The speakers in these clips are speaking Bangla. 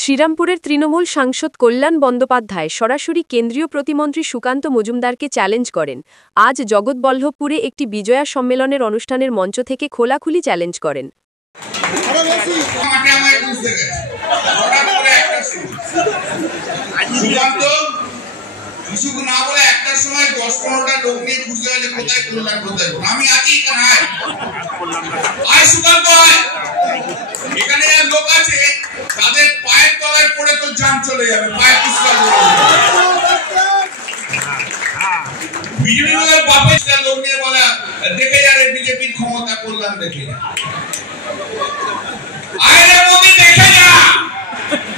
শ্রীরামপুরের তৃণমূল সাংসদ কল্যাণ বন্দ্যোপাধ্যায় সরাসরি কেন্দ্রীয় প্রতিমন্ত্রী সুকান্ত মজুমদারকে চ্যালেঞ্জ করেন। আজ জগৎবল্লভপুরে একটি বিজয়া সম্মেলনের অনুষ্ঠানের মঞ্চ থেকে খোলাখুলি চ্যালেঞ্জ করেন। এখানে লোক আছে তাদের পায়ের তলায় পড়ে তো জান চলে যাবে, পায়ের পিছলা বিজেপি বাপের লোক নিয়ে বলা দেখে যাবে বিজেপির ক্ষমতা কল্যাণ দেখে যা। আরে মোদি দেখে যা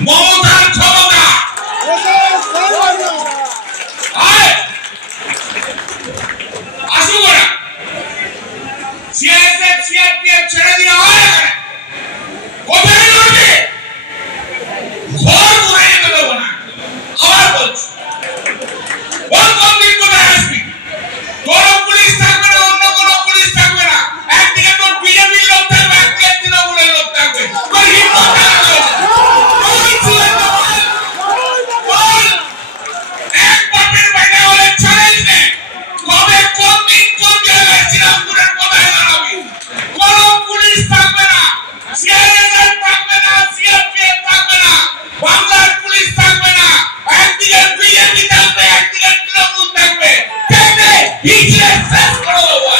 মমতার ক্ষমতা। আসুক ওরা সিআইএসএফ সিআরপিএফ ছেড়ে দিয়ে হয় কোথায় লড়বে? ঘর ঘুরে দেব না। আবার বলছি কোন কমপ্লিট কোথায় আসবি? কোন পুলিশ থাকবে না, অন্য কোন পুলিশ থাকবে না। একদিকে তোর বিজেপির লোক থাকবে, একদিকে তৃণমূলের লোক থাকবে। তোর হিম্মত থাকবে এক বাপের বাইরে হলে চ্যালেঞ্জ নে। কবে কোন দিন কোন জায়গায় শ্রীরামপুরের কোথায় দাঁড়াবি? কোন পুলিশ থাকবে না, সিআইএসএফ থাকবে না, সিআরপিএফ থাকবে না, বাংলার পুলিশ থাকবে না। একদিকে বিজেপি থাকবে, একদিকে তৃণমূল থাকবে। কেটে হিচড়ে শেষ করে দেবো।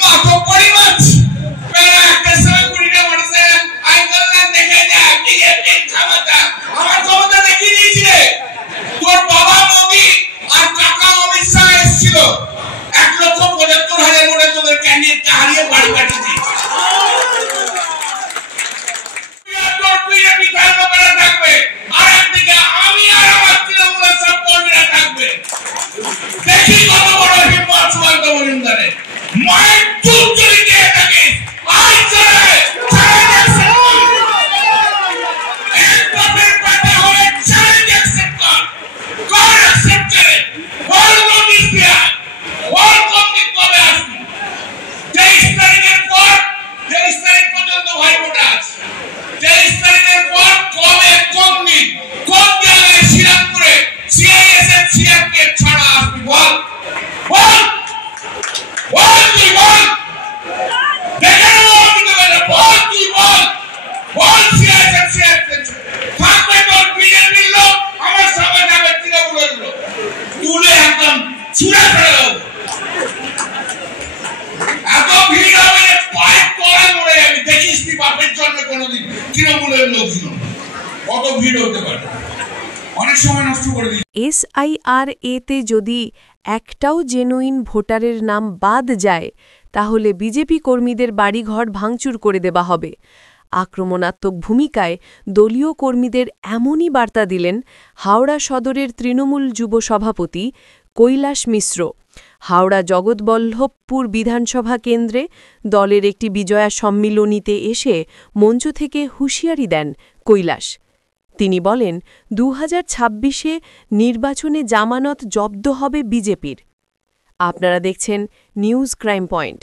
মাতো পরিমাণ একটা সময় কুড়িটা মানুষে আইকল্যাণ দেখে যায় বিজেপির ক্ষমতা। আমার ক্ষমতা দেখিয়ে দিয়েছি রে। তোর বাবা মোদি আর কাকা অমিত শাহ এসেছিল, 1,75,000 ভোটে তোদের ক্যান্ডিডেটকে হারিয়ে বাড়ি পাঠিয়ে দিয়েছে। থাকবে আর একদিকে আমি আর আমার তৃণমূলের সব কর্মীরা থাকবে। দেখি কত বড় হিম্মত সুকান্ত মজুমদারের। মায়ের চুল চুরি দিয়ে থাকে আই চলে এক বাপের পাতা হয়ে চ্যালেঞ্জ অ্যাকসেপ্ট কর। কর অ্যাকসেপ্ট করে বল নোটিশ দিয়া বল কমপ্লিট কবে আসবি? 23 তারিখের পর 23 তারিখ পর্যন্ত ভাইফোঁটা আছে। 23 তারিখের পর কবে কোন দিন কোন জায়গায় শ্রীরামপুরে সিআইএসএফ সিআরপিএফ ছাড়া আসবি? বল বল বল তুই বল। দেখে নেবো আমি তোকে, বল তুই বল। বল সিআইএসএফ সিআরপিএফ থাকবে তোর বিজেপির লোক, আমার সঙ্গে যাবে তৃণমূলের লোক। তুলে একদম ছুঁড়ে ফেলে দেবো। এত ভিড় হবে পায়ের তলায় মরে যাবি। দেখিস তুই বাপের জন্মে কোনোদিন তৃণমূলের লোকজন কত ভিড় হতে পারে। অনেক সময় নষ্ট করে দিই। SIR-তে যদি একটাও জেনুইন ভোটারের নাম বাদ যায় তাহলে বিজেপি কর্মীদের বাড়িঘর ভাঙচুর করে দেওয়া হবে। আক্রমণাত্মক ভূমিকায় দলীয় কর্মীদের এমনই বার্তা দিলেন হাওড়া সদরের তৃণমূল যুব সভাপতি কৈলাস মিশ্র। হাওড়া জগৎবল্লভপুর বিধানসভা কেন্দ্রে দলের একটি বিজয়া সম্মিলনীতে এসে মঞ্চ থেকে হুঁশিয়ারি দেন কৈলাস। তিনি বলেন 2026-এ নির্বাচনে জামানত জব্দ হবে বিজেপির। আপনারা দেখছেন নিউজ ক্রাইম পয়েন্ট।